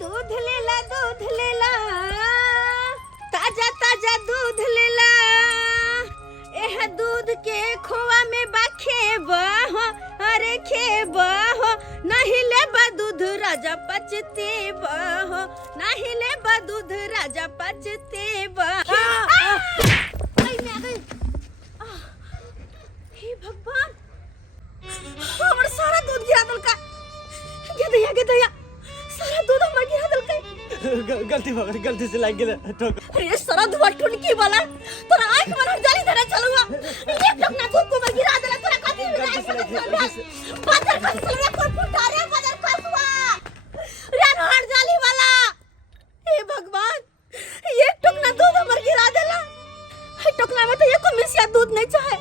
दूध लेला ताजा ताजा दूध लेला एह दूध के खोआ में बा खेबा हो अरे खेबा हो नहीं लेबा दूध राजा पचतेबा हो नहीं लेबा दूध राजा पचतेबा हे भगवान हमर सारा दूध गिरा दल का गे दैया सारा दूध हमर गिरा दल का गलती से लाग गेल ठोक। अरे सारा दूध टुनकी वाला तोरा आंख में जाली धरे चलुआ एक टकना दूध को मर गिरा देला तोरा कथि में बाजार कर चलवे कोन फुटा रे बाजार करवा रे हर जाली वाला हे भगवान एक टकना दूध हमर गिरा देला हे टकना में तो एको मिसिया दूध नहीं चाहे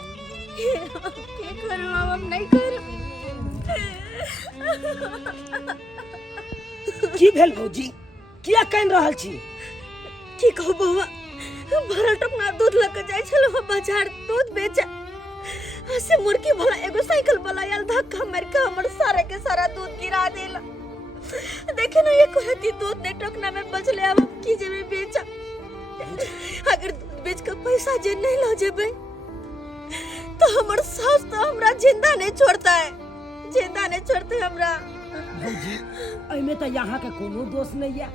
के करू अब नहीं करू की भेल भौजी किया कन रहल छी की कहू बउआ भरल टकना दूध लेके जाय छलो बाजार दूध बेचे से मुर्गी भला एगो साइकिल वाला आयल धक्का मार के हमर सारे के सारा दूध गिरा देला देखे ना ये कोहती दूध ने टकना में बचले अब की जेबे बेचा अगर दूध बेच के पैसा जे नहीं ला जेबे तो हमर सास तो हमरा जिंदा नहीं छोड़ता है जिंदा नहीं छोड़ते हमरा भौजी एमे तो यहाँ के कोनो दोष नहीं है।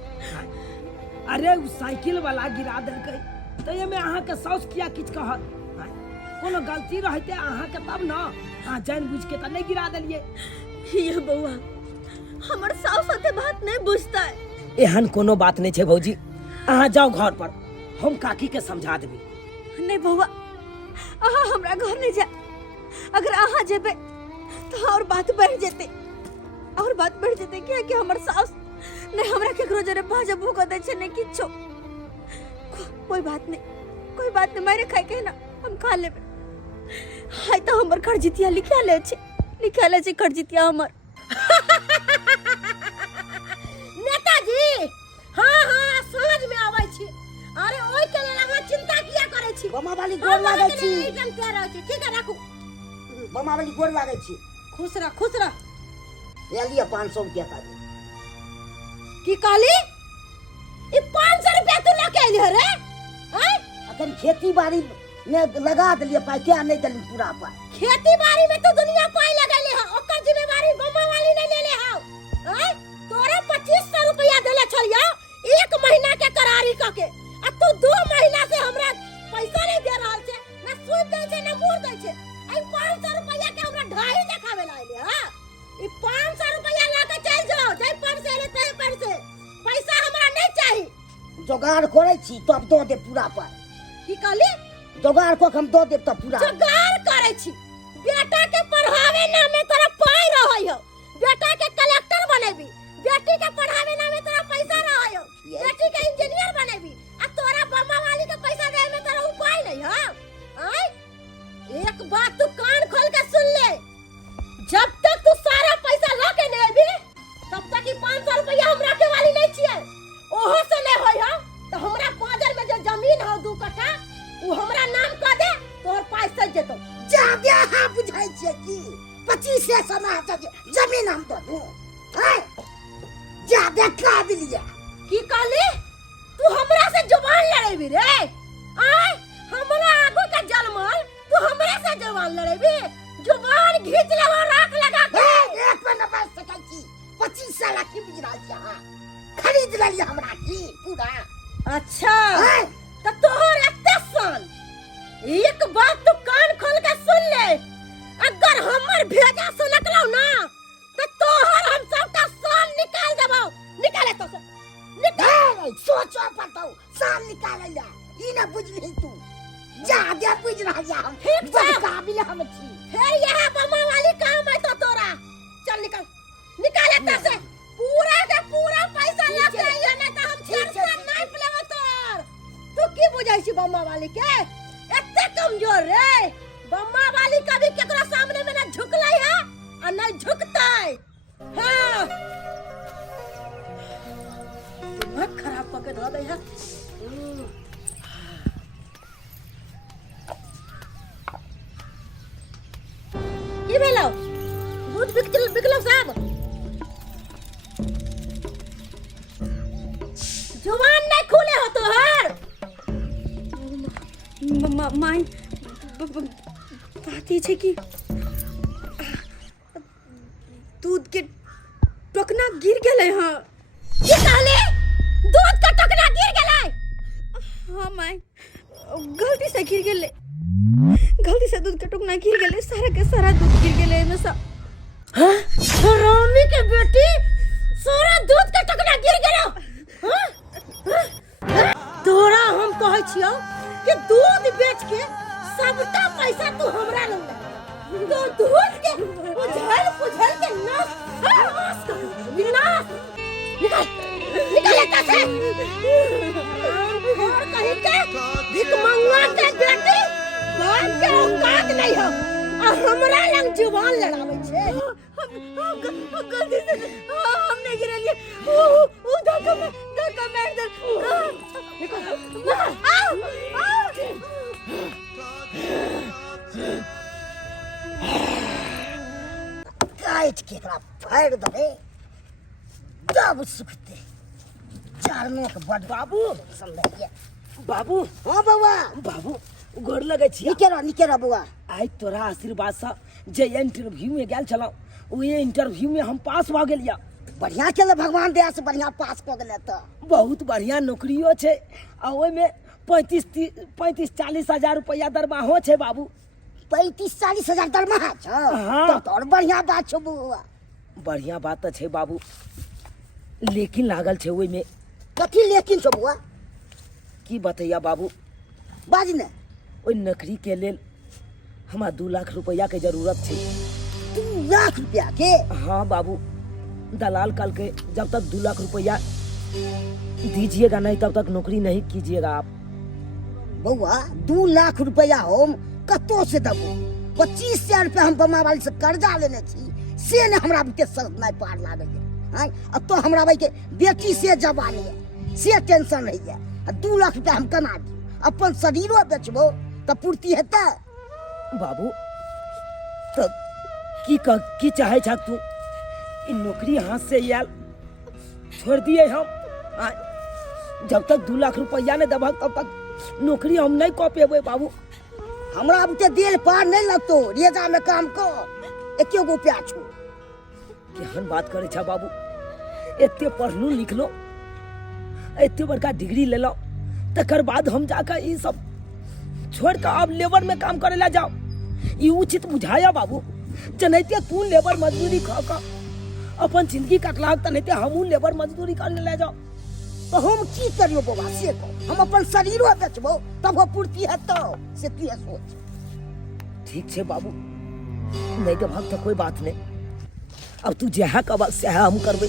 अरे उ साइकिल वाला गिरा देलकै तो एमे अहाँ के सास किया किछ कहत कोनो गलती रहते अहाँ के तब ना हां जान बुझ के त नहीं गिरा देलिए ये बउआ हमर सास साथे बात नहीं बुझता है एहन कोनो बात नहीं छे भौजी अहाँ जाओ घर पर हम काकी के समझा देबी नहीं बउआ अहाँ हमरा घर नहीं जा अगर अहाँ जेबे तो और बात बढ़ जेते क्या कि हमर सास नहीं हमरा केकरो जरे भाजा भूख दे छे नहीं किछो कोई बात नहीं मारे खाए के ना हम खा लेबे हाय तो हमर खरजितिया लिखा ले छे खरजितिया हमर नेताजी हां समझ में आबै छी अरे ओइ के लेल अहाँ चिंता किया करे छी बमा वाली गोर लागै छी एकदम कह रहल छी ठीक है राखू बमा वाली गोर लागै छी खुश रह ले लिया 500 रुपया का की कहली ई 500 रुपया तू लेके आइली रे हैं अगर खेती बाड़ी में लगा दिलिए पाई क्या नहीं दली पूरा पाई खेती बाड़ी में तो दुनिया पाई लगैले है ओकर जिम्मेवारी बम्मा वाली नहीं लेले हां हैं तोरे 2500 रुपया देले छलिया एक महीना के करारी क के आ तू 2 महीना से हमरा पैसा नहीं दे रहल छे ना सूद दे छे ना मूर दे छे आई 500 रुपया के हमरा ढाई देखावे लाइले हां ई 500 रुपया लाके चल जाओ जय पर से ले तय पर से पैसा हमरा नहीं चाहिए जोगाड़ करे छी तब दो दे पूरा पाई की कहली जोगाड़ को हम दो दे तब पूरा जोगाड़ करे छी बेटा के पढ़ावे ना में तोरा पाई रहय हो बेटा के कलेक्टर बनेबी बेटी के पढ़ावे ना में तोरा पैसा रहय हो बेटी के इंजीनियर बनेबी आ तोरा बम्मा वाली के पैसा दे में तोरा उपाय नहीं हां आई एक बात तू कान खोल के सुन ले जब तक तू सारा पैसा लाके नहीं आबी तब तक ई 500 रुपया हमरा के वाली नहीं छिए ओहो से नहीं होय हो तो हमरा बाजार में जो जमीन हो 2 कट्ठा उ हमरा नाम क दे तोर पाई सज जेतो जादे हां बुझाई छे की 25 से सना जमीन हम तो दू हैं जादे का दिलिया की कहली तू हमरा से जुबान लड़ेबी रे आय हमरा आगू के जलमल तू हमरा से जुबान लड़ेबी जुबान घींच लेवा राख लगा के एक पे न बच सकै छी 25 साल की बिजरा हां खरीद लिया हमरा की पूरा अच्छा तो तोहर एते सन एक बात तू कान खोल के सुन ले अगर हमर भेजा से निकलौ ना तो तोहर हम सब का सान निकाल देबौ निकाले तो से निकाल सोचो पड़तौ सान निकाल लिया ई न बुझली तू जादे बुझ रहा जा हम बड़ काबिल हम छी फिर यह बम्मा वाली काम है तो तोरा चल निकाल एता से पूरा के पूरा पैसा लग जाइए नहीं तो हम छेड़ से नहीं लेबो तोर तू की बुझाई छी बम्मा वाली के एते कमजोर रे बम्मा वाली कभी केकरा सामने में ना झुकलै है और ना झुकतै हां दिमाग खराब करके धो दे है की भेलौ दूध बिकलौ साहब जुबान नहीं खुले हो तोहर। माई बात ये छे कि दूध के टोकना गिर गेले हां। की कहले? दूध का टोकना गिर गेलै? हाँ माई गलती से गिर गेले, गलती से दूध का टोकना गिर गेले, सारा के सारा दूध गिर गेले में सब। हाँ? हरामी के बेटी, सारा दूध का टोकना गिर गेलो। हाँ? तोरा हम कहै छियौ कि दूध बेच के सबटा पैसा तू हमरा लग दे। तो दूध के उझल पुझल के नाश कर, विनाश। निकल निकल एतऽ से। और कहीं के भिखमंगा के बेटी बाप के औकात नहीं हो और हमरा लग जुबान लड़ाबै छे। हम गलती से हमने गिरा लिया। वो धक्का मार दे। निकल निकल। आओ आओ। काट के एकरा फाड़ दे तब सुखते। चारने के बड़ बाबू समझिए। बाबू हाँ बउआ। बाबू गोर लगे छी। निकेरा बउआ। आई तोरा आशीर्वाद से जे इंटरव्यू में गेल छलौ ओए इंटरव्यू में हम पास भ गेलिया। बढ़िया केले भगवान दया से बढ़िया पास क गेले त। बहुत बढ़िया नौकरियो छे आ ओय में 35-40 हजार रुपया दरमाहो छे बाबू। 35-40 हजार दरमाहा छ? हाँ। तब तो और बढ़िया बात छ बउआ। बढ़िया बात तो छे बाबू, लेकिन लागल छे ओय में। कथी लेकिन छ बउआ? की बतैया बाबू, बाज ने। ओय नौकरी के लेल हमरा 2 लाख रुपया के जरूरत छे। 2 लाख रुपया के? हाँ बाबू, दलाल कल के जब तक 2 लाख रुपया दीजिएगा नहीं तब तक नौकरी नहीं कीजिएगा आप। बउआ 2 लाख रुपया हम कतो से देबो? 25,000 रुपया हम बमा वाली से कर्जा लेने छी, से ने हमरा बुते शर्त नहीं पार लागे है। अब तो हमरा भाई के बेटी से जवानी है, से टेंशन नहीं है। 2 लाख रुपया हम कना दी, अपन शरीरो बेचबो त पूर्ति हेतै। बाबू तो की चाहे छा तू? इन नौकरी हाथ से याल छोड़ दिए हम। जब तक 2 लाख रुपया नहीं दबा तब तक नौकरी हम नहीं कऽ पेबै बाबू। हमरा बुते दिल पार नहीं लगतो, रेजा में काम को एके गो रुपया छो। केहन बात करे छा बाबू? एते पढ़लू लिखलो, एते बड़का डिग्री ले लो, तकर बाद हम जाकर ई सब छोड़ कर अब लेबर में काम करे ला जाओ। ई उचित बुझाया बाबू? जनैते तू लेबर मजदूरी खा का अपन जिंदगी काटला त नहीं हमहू लेबर मजदूरी करने ले जाओ। तो हम की करियो बाबा से को? हम अपन शरीरो बेचबो तब हो पूर्ति हेतौ, से तू ये सोच। ठीक छे बाबू, नहीं तो भक्त कोई बात नहीं। अब तू जहा कब से हम करबे।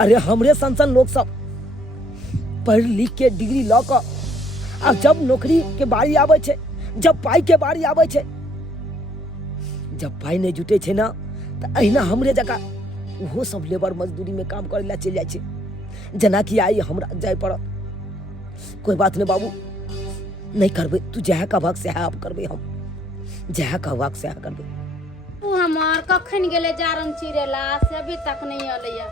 अरे हमरे संसन लोग सब पढ़ लिख के डिग्री लऽ कऽ अब जब नौकरी के बारी आवे छे, जब पाई के बारी आवे छे, जब पाई नहीं जुटे छे ना तो अहिना हमरे जगह वो सब लेबर मजदूरी में काम करे ला चल जाए छे। जना कि आई हमरा जाय पड़त। कोई बात नहीं बाबू, नहीं करबे। तू जहा का भाग से आप करबे, हम जहा का भाग से करबे। तू हमार कखन गेले जारन चिरेला से अभी तक नहीं अलैया।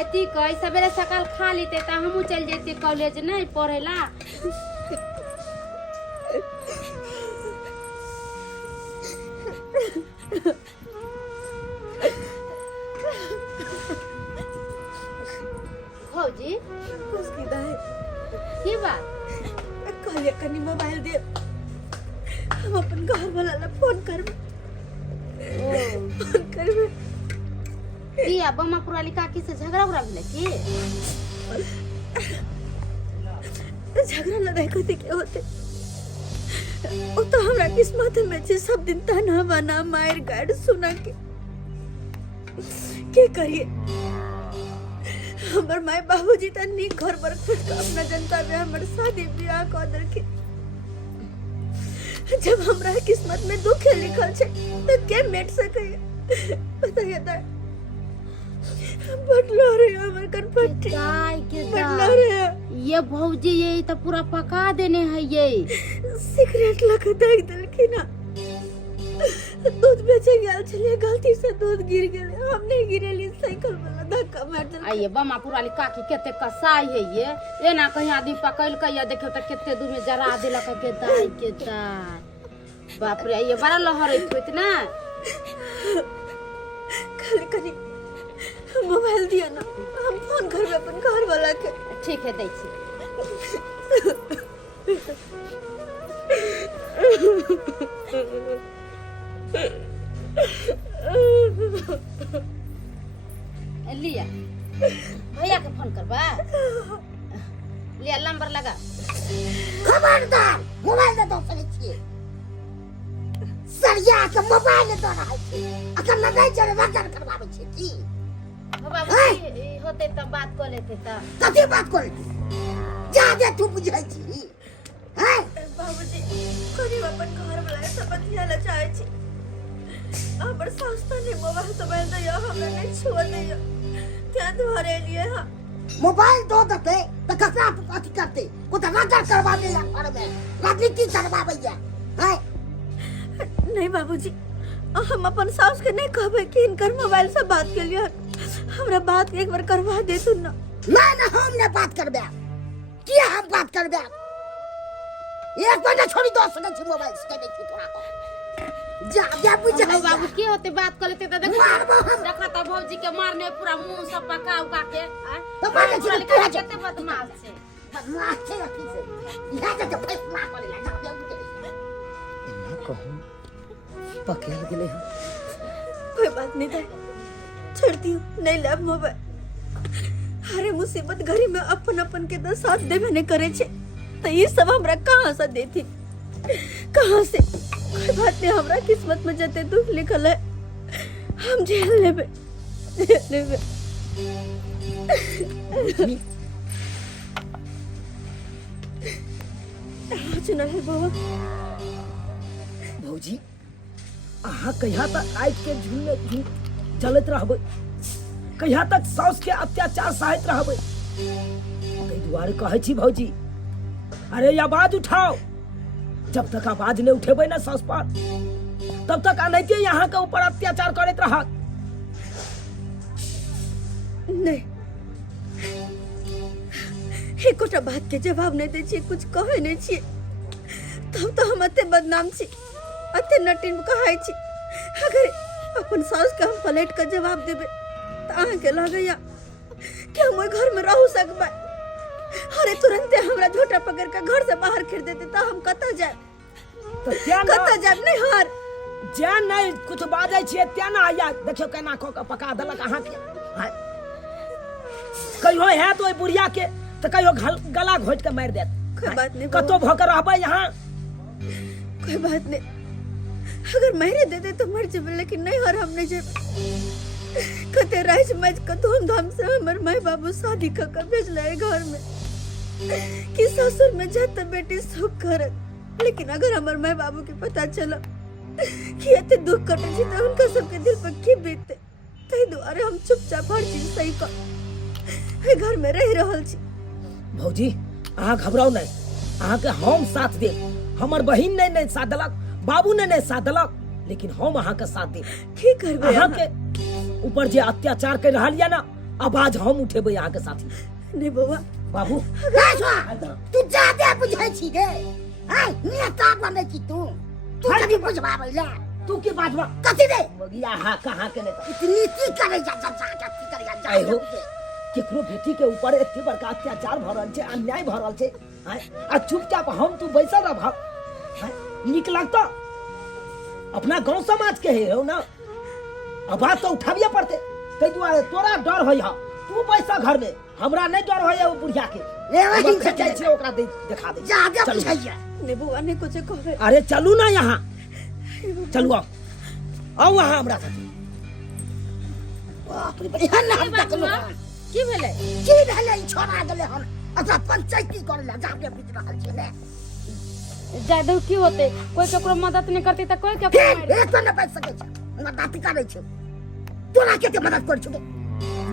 अति कई सवेरे सकाल खा लेते त हमहू चल जेते कॉलेज नहीं पढ़ेला। भौजी उसकी दाई की बात? कहले कनी मोबाइल दे, हम अपन घर वाला ला फोन करबे। फोन करबे की बम्मा पुराली काकी से झगड़ा उगड़ा भेले की? झगड़ा लड़ाई कथी के होते? ओ तो हमरा किस्मत में छे सब दिन ताना बाना मार गाड़ सुना के करिए? हमर माय बाबूजी त नी घर पर खुद का अपना जनता में हमर शादी ब्याह कर दरके। जब हमरा किस्मत में दुख लिखल छे त के मेट सके? बताइए त बटलो रे हमर कनपट्टी बटलो रे। ये भौजी ये तो पूरा पका देने है ये। सिगरेट लगा देख दलकी ना, दूध बेचे गया चलिए, गलती से दूध गिर गया, हमने गिरेली साइकिल वाला धक्का मार दे। आइए बमापुर वाली काकी केते कसाई है ये ना कहीं आदमी पकड़ के या देखियो त केते दूर में जरा देलक के दाई के दाई। बाप रे ये बड़ा लहर होइत ना। खाली मोबाइल दिया ना, हम फोन करबे अपन घर वाला के। ठीक है दै छी। लिया भैया के फोन करबा, लिया नंबर लगा। खबरदार मोबाइल दे दो सके छिए सरिया के मोबाइल दे रहा है अगर न दे जरे वगैरह करवावे छी की बाबू होते त बात कर लेते त कथी बात कर जा दे तू बुझाई छी हैं। बाबूजी कनी अपन घर वाला से बतियाला चाहे छी। हमर सास त ने मोबाइल दे हमरा नहीं छुआ दे क्या धरे लिए। हां मोबाइल दो दते त ककरा अथी करते वो त वगैरह करवावे या घर में राजनीति करवावे या हैं। नहीं बाबूजी हम अपन सास के नहीं कहबे कि इनकर मोबाइल से बात के लिए हमरा बात एक बार करवा दे तू ना। ना हम ने बात करबे किया हम बात करबे एक महीना छोड़ी दो सके छी मोबाइल से नहीं छी तोरा को जा बुझाई बाबू के होते बात कर लेते त देख मारबो हम देखा त भौजी के मारने पूरा मुंह सब पका उका के तो मारे छी तू है केते बदमाश छे। बदमाश छे अथी से यहां के फैसला करे ला जा दे इना कहूं पकेल गेले हम। कोई बात नहीं था, छोड़ दियो नहीं लाभ मोबाइल। हरे मुसीबत घरी में अपन के तो साथ देवे ने करे छे तो ये सब हमरा कहां से देती कहां से। कोई बात नहीं, हमरा किस्मत में जते दुख लिखल है हम झेल लेबे। चुना है बाबा। भौजी अहाँ कहिया तक आइट के झूल चलत रहबै, कहिया तक साउस के अत्याचार सहत रहबै। ताहि दुआरे कहै छी भौजी अरे आवाज उठाओ। जब तक आवाज नहीं उठेबै ना साउस पर तब तक अनैते यहाँ के ऊपर अत्याचार करत रहत। नहीं एकोटा बात के जवाब नहीं दे छी, कुछ कहे नहीं छी तब तो हम अते बदनाम छी अते नटिन कहाई छी। अगर अपन सास के हम पलट के जवाब देबे त अहाँ के लगैया कि हम ओइ घर में रह सकबे। अरे तुरंते हमरा झोटा पकड़ के घर से बाहर खींच देते त हम कत जाए तो क्या ना कत जाए। नहीं हार जे नहीं कुछ बाजै छियै त्या ना आया देखियो केना क के पका देलक अहाँ के। कहियो है तो ओइ बुढ़िया के तो कहियो गला घोट के मार देत। कोई बात नहीं कतो भकर रहबै यहाँ। कोई बात नहीं, अगर मेरे दे दे तो मर जाबे लेकिन नहीं हर हम नहीं जाबे। कते राइज मैच का धूमधाम से हमर माई बाबू शादी कर भेजले है घर में कि ससुर में जात बेटी सुख करत। लेकिन अगर हमर माई बाबू के पता चला कि एते दुख कटे छी तो उनका सबके दिल पर की बीतते। तै दुआरे हम चुपचाप हर चीज सही कर घर में रह रहल छी। भौजी अहाँ घबराओ नहीं, अहाँ के हम साथ दे। हमर बहिन नहीं साथ देलक, बाबू नहीं साथ देलक, लेकिन हम अहाँ के साथ दे। की करबे अहाँ के ऊपर जे अत्याचार कर रहल या ना आवाज हम उठेबै अहाँ के साथी। नहीं बाबा बाबू तू ज्यादा बुझाई छी गे हाय नेता बने छी तू कभी बुझबाबै ला तू के बाजबा कथी रे मगिया हा कहाँ के नेता इतनी की करे जा जा आइ हो केकरो बेटी के ऊपर एते बड़का अत्याचार भ रहल छै, अन्याय भ रहल छै। आ चुपचाप हम तू बैसल रह नीक लगता। अपना गांव समाज के है हो ना, आवाज तो उठाबिए पड़ते। तै दुआरे तोरा डर होय हा तू पैसा घर में, हमरा नहीं डर होय वो बुढ़िया के। ले वही खचाई छै ओकरा दे दिखा दे ज्यादा बुझाइया। ने बुआ ने कुछ कहे। अरे चलू ना यहाँ, चलू आओ वहाँ हमरा साथ। बाप रे बढ़िया ना हम तक लो की भेलै की भेलै छोड़ा गेले हम अच्छा पंचायती करे ला जाके बीच रहल छै ने। जादू की होते कोई केकरो मदद नहीं करती त कोई केकरो फिर मारि एक तो न बच सकै छै मदद करे छै तोरा केते मदद कर छौ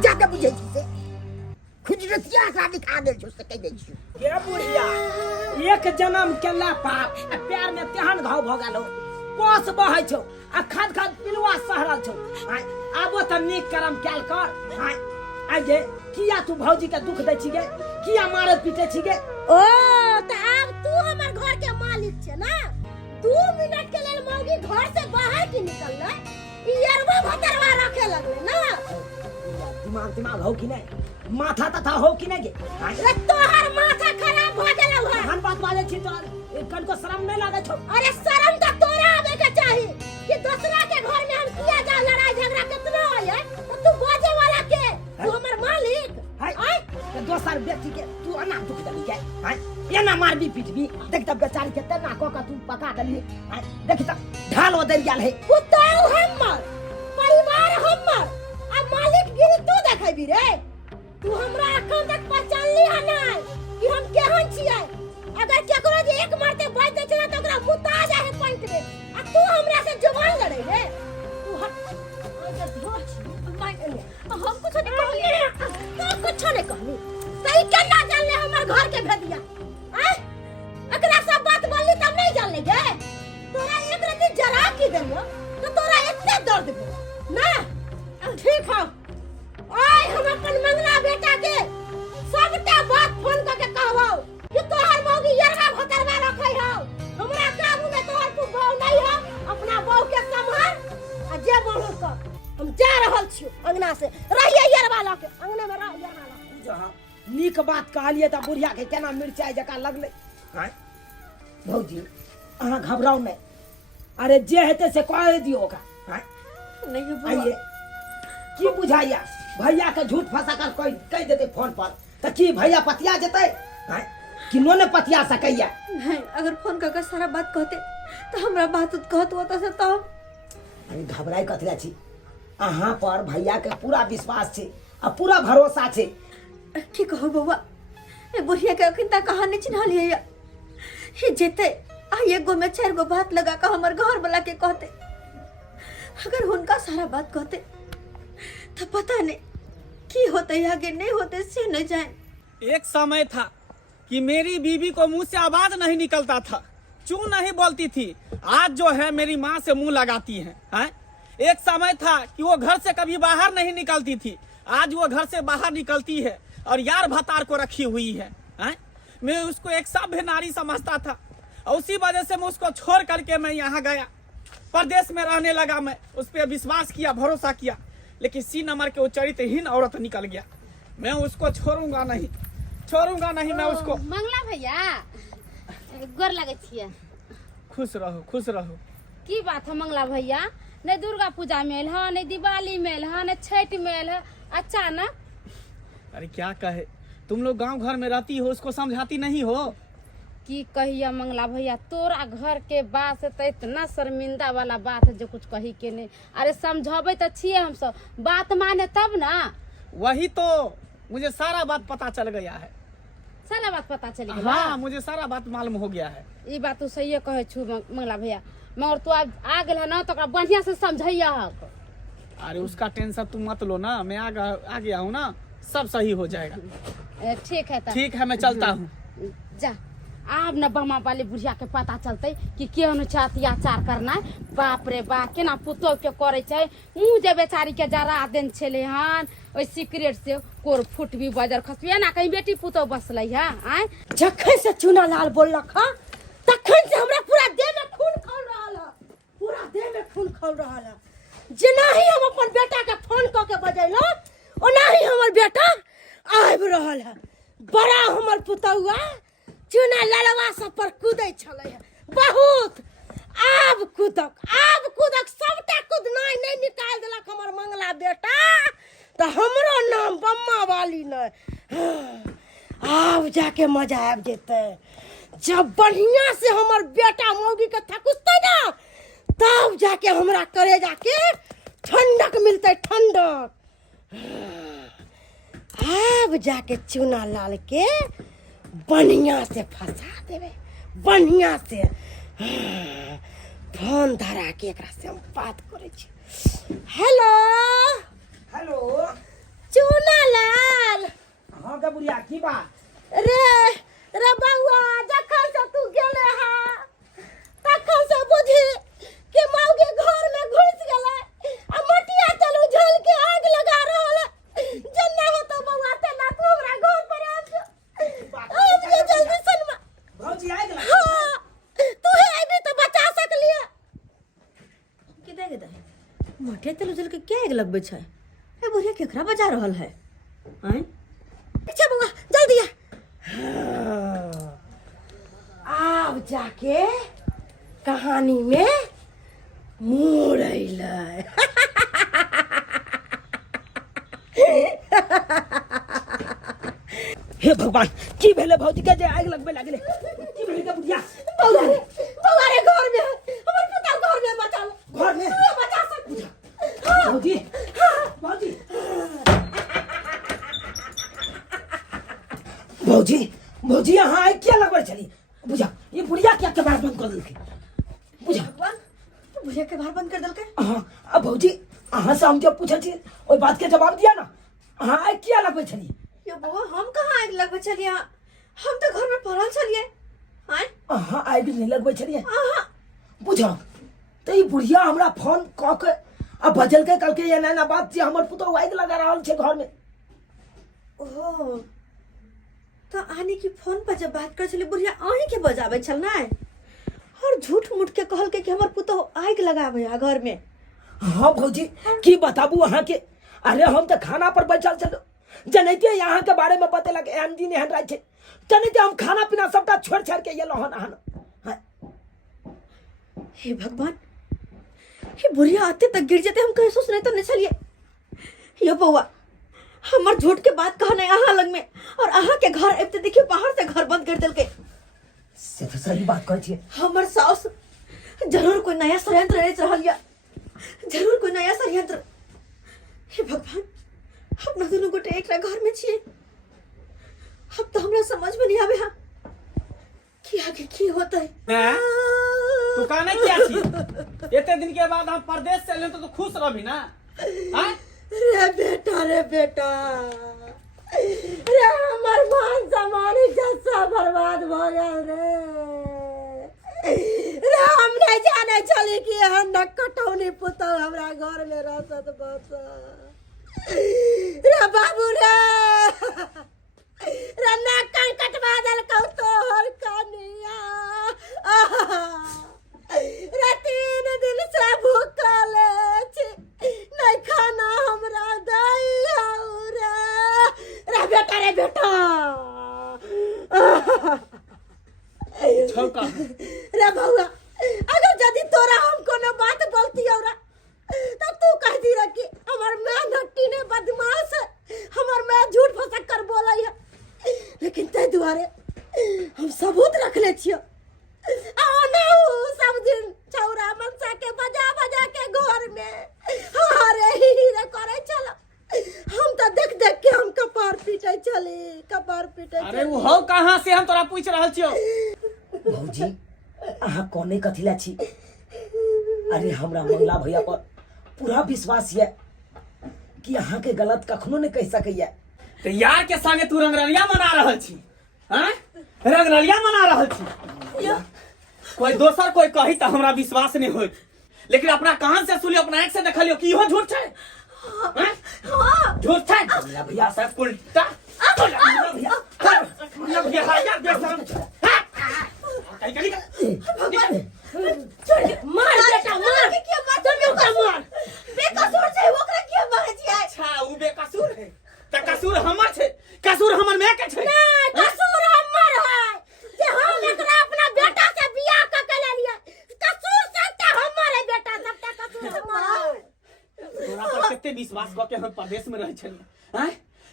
जाके बुझै छी से खुजरतिया का दिखा दे छौ से कह दे छौ के बुढ़िया एक जन्म केला पाप आ पैर में तेहन घाव भ गेलो कोस बहै छौ आ खाद पिलुआ सहरल छौ। आबो त नीक कर्म कैल कर। आगे किया तू भौजी के दुख दे छिगे, किया मारे पीटे छिगे? ओ तो अब तू हमर घर के मालिक छे ना, 2 मिनट के लेल मौगी घर से बाहर की निकलले, इयरबो भतरवा रखे लगले ना। दिमाग हो कि नहीं, माथा तथा हो कि नहीं गे? अरे तोहर माथा खराब भ गेलौ है। हम बात वाले छी तो कन को शर्म नहीं लागे छो? अरे शर्म तो तोरा आवे के चाही कि दूसरा के घर में हम किया जा लड़ाई झगड़ा कितना होय, तो तू बाजे वाला के, तू हमर मालिक हाय आय। तो दोसर बेटी के तू अना दुख दली के, हाय एना मारबी पीटबी, देख त बेचारी के तना को का तू पका दली, हाय देख त ढाल ओदर गेल है। पुतौ हमर, परिवार हमर, आ मालिक गिरी तू देखबी रे। तू हमरा अखन तक पहचान लिया नहीं कि हम केहन छियै। अगर केकरो जे एक मारते बाज दे छला त ओकरा मुता जाए पॉइंट रे, आ तू हमरा से जुबान लड़ै रे। तू हट, अगर धोछ मार ले, हम कुछ नहीं कहली, तो कुछ नहीं कहली, तई केना जान ले हमर घर के भेदिया? हैं एकरा सब बात बोलली तब नहीं जान ले गे। तोरा एक रति जरा की देलो तो तोरा एते दर्द भेल ना। ठीक है, ओए हम अपन मंगला बेटा के सबटा बात फोन करके कहबो कि तोहर मौगी यरगा भतरवा रखै हो, हमरा काबू में तोहर तू बहू नहीं हो। अपना बहू के संभाल आ जे बहू कर। हम जा रहल छियो अंगना से, रहिए यरवा ला के अंगने में रह यरवा ला। जहां नीक बात कहलिए त बुढ़िया के केना मिर्चाई जका लगले, हाय भौजी अहाँ घबराओ नहीं, अरे जे हेते से कह दियो का, हाय नहीं बुआ, आइए की बुझाइया भैया के झूठ फंसा कर कह देते फोन पर, तो की भैया पतिया जेते, हैं कि नो ने पतिया सकैया? नहीं अगर फोन करके सारा बात कहते तो हमरा बात कहत होता से तो। अरे घबराई कथला छी, अहाँ पर भैया के पूरा विश्वास छे आ पूरा भरोसा छे। की कहो बउआ, ए बुढ़िया के अखन तक कहानी चिन्ह लिया हे जेते आ एगो में 4 गो बात लगा के हमर घर वाला के कहते। अगर उनका सारा बात कहते तो पता नहीं की होते आगे नहीं होते से न जाए। एक समय था कि मेरी बीवी को मुंह से आवाज नहीं निकलता था, चू नहीं बोलती थी। आज जो है मेरी माँ से मुंह लगाती हैं। एक समय था कि वो घर से कभी बाहर नहीं निकलती थी, आज वो घर से बाहर निकलती है और यार भतार को रखी हुई है। मैं उसको एक सभ्य नारी समझता था और उसी वजह से मैं उसको छोड़ करके मैं यहाँ गया, परदेश में रहने लगा। मैं उस पर विश्वास किया, भरोसा किया, लेकिन सी नंबर के वो चरित्रहीन औरत निकल गया। मैं उसको छोड़ूंगा नहीं मैं उसको। मंगला भैया गोर लगे छिए। खुश रहो खुश रहो। की बात है मंगला भैया, नहीं दुर्गा पूजा मेल है, नहीं दिवाली मेल है, नहीं छठ मेल है, अचानक? अरे क्या कहे, तुम लोग गांव घर में रहती हो, उसको समझाती नहीं हो। की कहिया मंगला भैया, तोरा घर के बात से तो इतना शर्मिंदा वाला बात है जो कुछ कही के नहीं। अरे समझाबे तो छिए हम सब, बात माने तब ना। वही तो मुझे सारा बात पता चल गया है। सारा बात पता चल गया? हाँ मुझे सारा बात मालूम हो गया है। ये बात तू सही कहे छु मंगला भैया, मगर तू अब आ गया ना तो बढ़िया से समझैया। अरे उसका टेंशन तुम मत लो ना, मैं आ गया हूँ ना, सब सही हो जाएगा। ठीक है ठीक है मैं चलता हूँ। जा आब न बमा वाली बुढ़िया के पता चलते कि केहन अत्याचार करना है। बाप रे बाप केना पुतोह के करे छै, मुँह जे बेचारी के जरा देन छले हन, ओइ सिगरेट से कोर फुट भी बजर खसबे ना, कहीं बेटी पुतोह बसलै है। आय जखन से चूना लाल बोललक हां तखन से हमरा पूरा देह में खून खौल रहल है, पूरा देह में खून खौल रहल है। जेना ही हम अपन बेटा के फोन क के बजैलो ओना ही हमर बेटा आबि रहल है। बड़ा हमर पुतौआ चूना ललवा सब पर कूदै छलै है बहुत। आब कूदक सबटा कूदनाइ नहीं निकाल देलक हमर मंगला बेटा, तो हमरो नाम बम्मा वाली नहीं। आब जाके मजा आबि जेतै, जब बढ़िया से हमर बेटा मौगी के थकुसतै ना, तब जाके हमरा करेजा के ठंडक मिलतै, ठंडक। आब जाके चूना लाल के बढ़िया से फंसा देवे, बढ़िया से। फोन धरा के एकरा से हम बात करे छी। हेलो हेलो चूना लाल। हाँ गे बुढ़िया की बात? रे बउआ, जखन से तू गेले हा तखन से बुझी कि मौगी घर में घुस गेलै आ मटिया चलू झल के आग लगा रहल है। जन्ना एते तेल उजल के क्या आग लगबे छै? ए बुढ़िया केकरा बजा रहल है? हैं? पीछे बउआ जल्दी आ। अब जाके कहानी में मोड़ अइलै। हे भगवान, की भेले भौजी के जे आग लगबे लागले? की भेले के बुढ़िया? बउआ रे घर में हमर पुता घर में बचा लो। घर में तू बचा सक। भौजी, भौजी, भौजी, भौजी यहाँ आग क्या लगबे चली? बुझा, ये बुढ़िया क्या कबाड़ बंद कर देलकै? बुझा, भगवान, तू बुढ़िया के बाहर बंद कर देलकै? हाँ, अब भौजी अहाँ से हम जब पूछे छी ओई बात के जवाब दिया ना। हाँ, आग क्या लगबे चली? यो बउआ हम कहाँ आग लगबे छलिए? हम तो घर में पड़ल छलिए। हैं? हाँ, आग नहीं लगबे छलिए। आहा, बुझा, तो ये बुढ़िया हमरा फोन क के अब बजल के कल के ये ना बात जे हमर पुतो आग लगा रहल छे घर में। ओह, तो आने की फोन पर जब बात कर छलिए बुढ़िया अहीं के बजावे छल ना? और झूठ मूठ के कहल के कि हमर पुतो आग लगावे है घर में। हाँ भौजी, की बताबू अहाँ के? अरे हम तो खाना पर बैठल छलो, जनैते यहाँ के बारे में बतेलक एहन दिन एहन रात छे, जनैते हम खाना पीना सबटा छोड़ छाड़ के येलो हन हन। हे भगवान, हे बुढ़िया आते तक गिर जाते हम कहीं सोच नहीं तो नहीं चलिए। यो बउआ हमर झूठ के बात कहना अहाँ लग में, और अहाँ के घर अब तो देखिए बाहर से घर बंद कर देलके। से तो सही बात कहै छियै। हमर सास जरूर कोई नया षड्यंत्र रच रहल या, जरूर कोई नया षड्यंत्र। हे भगवान, अपना दोनों गोटे एक घर में छिए। अब तो हमरा समझ में नहीं आवे हा कि आगे की होता है। हैं? तू का नहीं किया छी? इतने दिन के बाद हम परदेश से एले तो खुश रही ना? हैं? रे बेटा रे हमर मान सम्मान इज्जत सब बर्बाद भ गेल रे हम नहीं जाने चली कि हम न कटौनी पुतौ हमरा घर में रहत बस रे बाबू रे ना कान कटवा देल कौ तोहर कनिया रे 3 दिन से भूखल छी, नहीं खाना हमरा दई रे बेटा छौका रे बउआ, अगर यदि तोरा हम कोनो बात बोलती औरा तो तू कह दी रे कि हमर मां नट्टी ने बदमाश है, हमर मां झूठ फसक कर बोलै है, लेकिन तै दुआरे हम सबूत रखले छियो। सब दिन छौरा मनसा के बजा बजा के घर में हारे ही रे करे चल। हम तो देख देख के हम कपार पीटे चली, कपार पीटे। अरे वो हो कहाँ से हम तोरा पूछ रहल छियो? भौजी अहाँ कोने कथिला छी? अरे हमरा मंगला भैया पर पूरा विश्वास है कि अहाँ के गलत कखनो नहीं कह सकैया। तो यार के संगे तू रंगरलिया मना रहल छी? हैं? रंगरलिया मना रहल छी? कोई दोसर कोई कही तो हमरा विश्वास नहीं होई, लेकिन अपना कान से सुनियो, अपना आंख से देखलियो कि इहो झूठ छै। हैं? झूठ छै? मंगला भैया सब उल्टा। मंगला भैया हाया बेशरम छै। कहीं छोड़ दे, मार बेटा मार के क्या बात कर ओकरा मार। बेकसूर छै ओकरा क्या मारे छियै? अच्छा उ बेकसूर है त कसूर हमर छै, कसूर हमर माय के छै। नहीं, कसूर हमर है जे हम एकरा अपना बेटा से बियाह क के ले लिए। कसूर सबटा हमर है बेटा, सबटा कसूर हमर है। तोरा पर कते विश्वास क के हम प्रदेश में रह छलिए हैं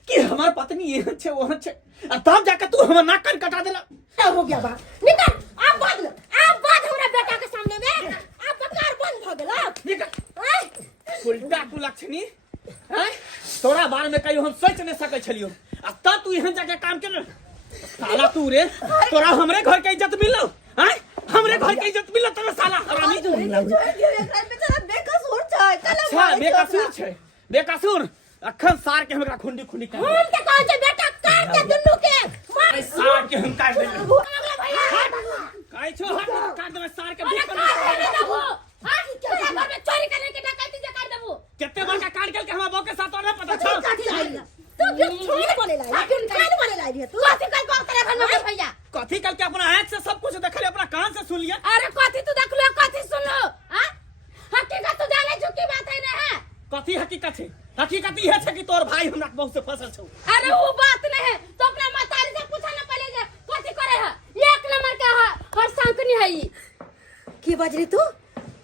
कि हमर पत्नी एहन छै ओहन छै, आ तब जाके तू हमर नाक कान कटा देला। हो गया बात, निकल अब बदल, अब बद हमरा बेटा के सामने में अब बकार बंद भ गेल। निकल उल्टा कुलक्षणी हैं? तोरा बारे में कहियो हम सोच नहीं सकै छलियो, आ तब तू एहन जाके काम कर। साला तू रे, तोरा हमरे घर के इज्जत मिलल हैं? हमरे घर के इज्जत मिलल तोरा साला हरामी। बेकसूर छै। अच्छा बेकसूर छै, बेकसूर अखन सार के हमरा खुंडी खुंडी कर। हम त कहै छै बेटा काट के दुन्नु के मार। सार के हम काट देबै। अगला भैया काई छो हट काट देबै सार के। अरे काट दे देबो, हां तेरे घर में चोरी करने के डकैती जे काट देबो। केते बड़का काट गेल के हमरा बाप के साथ और पता छ। काटी लाई तू फिर छोड़ बोले लाई, फिर काट बोले लाई रे तू। कथि कल को तेरे घर में भैया? कथी कल के अपना आंख से सब कुछ देखले, अपना कान से सुन लिया। अरे कथी तू देखलो, कथी सुनलो? हां हकीकत तू जाने जो की बात है ना है? कथी हकीकत है? हकीकत यह है कि तोर भाई हमरा बहुत से फसल छौ। अरे वो बात नहीं है तो अपना मातारी से पूछा ना पहले जे कथी करे है। एक नंबर का है और सांकनी है ई। की बजरी तू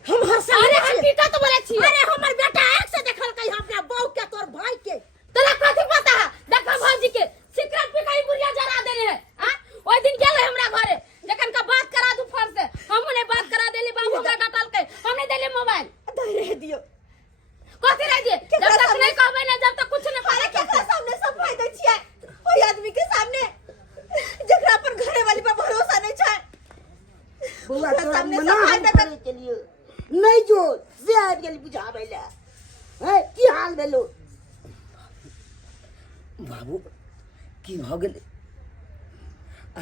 हम हर साल अरे हकीकत तो बोले छी। अरे हमर बेटा एक से देखल कहीं अपना बहू के तोर भाई के तोरा कथी पता है? देखा भौजी के सिगरेट पी के बुढ़िया जरा देने है। हां ओइ दिन गेल हमरा घरे जखन का बात करा दू फर से हम ने बात करा देली बाबू हमरा डाटल के हमने देले मोबाइल दे रह दियो कथी रह दिए जब तक नहीं कहबे ना जब तक कुछ नहीं अरे पारे केकरा सामने सफाई दै छियै ओइ आदमी के सामने जेकरा पर घरे वाली पर भरोसा नहीं छै बउआ ओकरा तोरा सामने मना सफाई हम दे करे के लिए नहीं जो से आबि गेली बुझाबै ले है की हाल भेलो बाबू की भ गेलै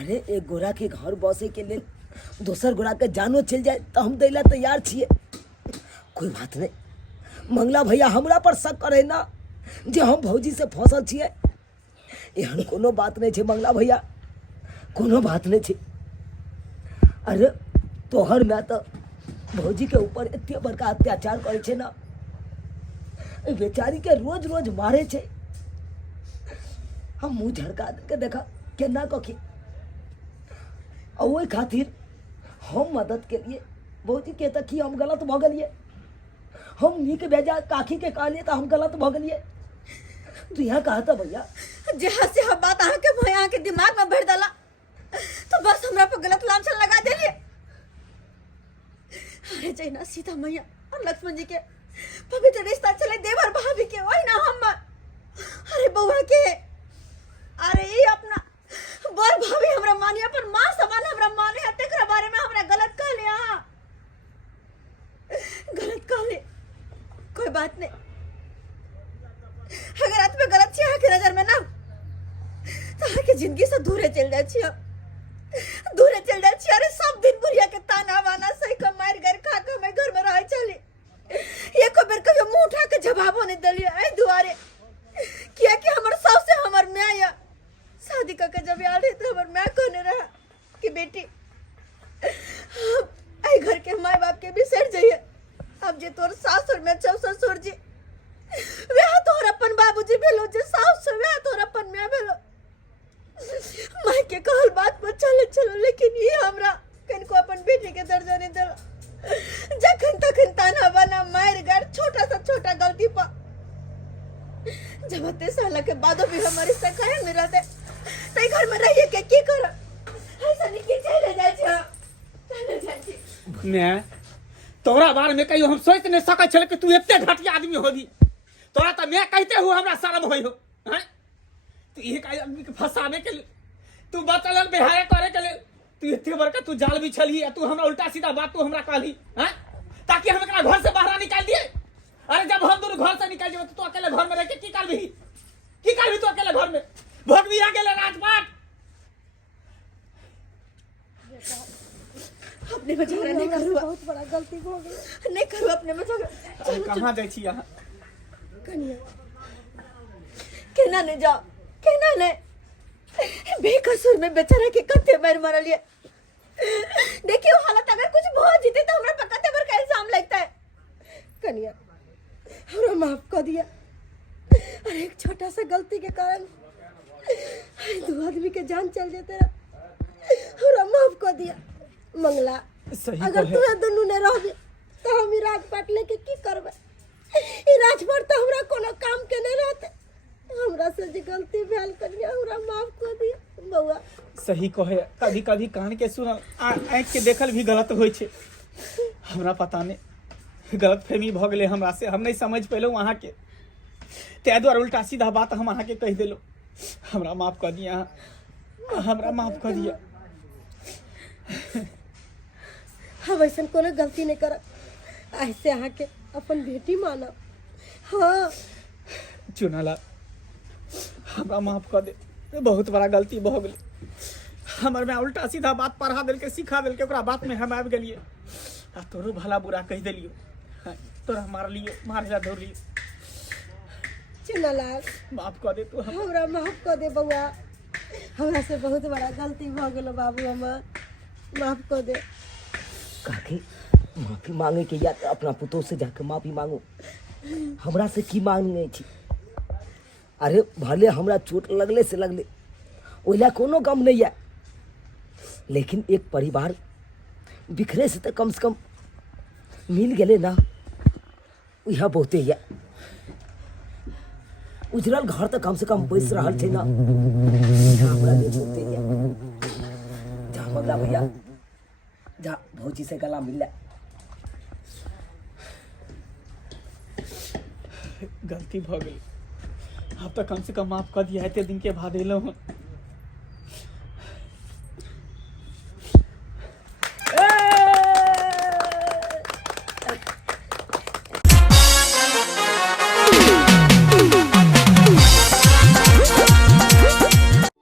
अरे एक गोरा के घर बसे के लेल दोसर गोरा के जानो चल जाए तो हम दैला तैयार छिए कोई बात नहीं मंगला भैया हमरा पर शक करे ना जे हम भौजी से फंसल छिए एहन कोनो बात नहीं छे मंगला भैया कोनो बात नहीं छे अरे तोहर में तो भौजी के ऊपर एते बड़का अत्याचार करे छे ना ए बेचारी के रोज रोज मारे छे हम मुंह झड़का के देखा केना कखी और ओहि खातिर हम मदद के लिए भौजी के तक ही हम गलत भ गेलिए हम नीक बेजा काकी के कहलिए तो हम गलत भ गेलिए तू यहाँ कहा था भैया जहाँ से हम बात आके भैया के दिमाग में भर डाला तो बस हमरा पर गलत लांछन लगा देलिए। अरे जैना सीता मैया और लक्ष्मण जी के पवित्र रिश्ता चले देवर भाभी के वही ना हम अरे बउआ के अरे ये अपना बर भाभी हमरा मानिया पर मां समान हमरा माने है तेकरा बारे में हमरा गलत कह लिया गलत कह ले कोई बात नहीं अगर आत में गलत छिया के नजर में ना तो आके जिंदगी से दूरे चल जाए छिया दूरे चल जाए छिया अरे सब दिन बुढ़िया के ताना वाना सही का मार घर खा के मैं घर में रह चली ये को बेर कभी मुंह उठा के जवाब होने दलिए आई दुआरे किया कि हमर सास से हमर मैं या शादी करके जब याद है तो हमर मैं कहने रहा कि बेटी आई घर के माँ बाप के भी सड़ जाइए अब जे तोर सास और मैं चौ ससुर जी वे तोर अपन बाबूजी भेलो जे सास से वे तोर अपन मैं भेलो माँ के कहल बात पर चले चलो लेकिन ये हमरा कनको अपन बेटी के दर्जा नहीं दिला जखन तखन ताना बना मार घर छोटा सा छोटा गलती पर जब 30 साल के बादो भी हमारे सकाय में रहते तई घर में रहिए के की कर ऐसा नहीं कि चले जाए छी मैं तोरा बारे में कहियो हम सोच नहीं सकै छले कि तू एते घटिया आदमी होबी तोरा त मैं कहते हो हमरा शर्म होई हो हैं तू एक आदमी के फसावे के लिए तू बतलन बिहार करे के लिए तू एते बड़का तू जाल बिछली है तू हमरा उल्टा सीधा बात तू हमरा कहली हैं ताकि हम एकरा घर से बाहर निकाल दिए अरे जब हम दोनों घर से निकल जेबे तो अकेले घर में रह के की करबी तू अकेले घर में भोगवी आ गेले राजपाट अपने में झगड़ा नहीं करू बहुत बड़ा गलती हो गई नहीं करू अपने में झगड़ा कहां जाई छी यहां कन्या केना ने जाओ केना ने बेकसूर में बेचारा के कते मार मारलिए देखियो हालत अगर कुछ बहुत जीते तो हमरा पर कते बार का इल्जाम लगता है कन्या हमरा माफ कर दिया और एक छोटा सा गलती के कारण दो आदमी के जान चल जाते हमरा माफ कर दिया मंगला सही अगर कहे। तू दोनों ने रहबे तो हम ई राजपाट लेके की करबे ई राजपाट तो हमरा कोनो काम के नहीं रहते हमरा से जे गलती भेल कन्या हमरा माफ कर दिया बउआ सही कहे कभी कभी कान के सुन आँख के देखल भी गलत होइ छै हमरा पता नहीं गलत फहमी भ गेले हमरा से हम नहीं समझ पेलो वहाँ के तै द्वारा उल्टा सीधा बात हम अहाँ के कह देलो हमरा माफ कर दिया हमरा माफ कर दिया हम ऐसा कोनो गलती नहीं करब ऐसे अहाँ के अपन बेटी मानब हाँ चुनाला हमरा माफ कर दे बहुत बड़ा गलती भ गेलै हमर में उल्टा सीधा बात पढ़ा देल के सिखा देल के ओकरा बात में हम आबि गेलिए आ तोरो भला बुरा कह देलियो तोरा मारलियो मारला धोलियो चुनालाल माफ कर दे तू हमरा माफ कर दे बउआ हमरा से बहुत बड़ा गलती भ गेलो बाबू हमर माफ कर दे काकी माफी मांगे के या तो अपना पुतों से जाके माफी मांगो हमरा से की मांगने थी? अरे भले हमरा चोट लगले से लगले, ओइला कोनो गम नहीं है, लेकिन एक परिवार बिखरे से तो कम से कम मिल गए ना, यह बहुते है। उजरल घर तो कम से कम बैस रहा थे ना, यह हमरा लिए बहुते है। जा बगला भैया, जा भौजी से गला मिल ले। गलती भ गई, अब तो कम से कम माफ कर दिया है, ते दिन के बाद एलो हन।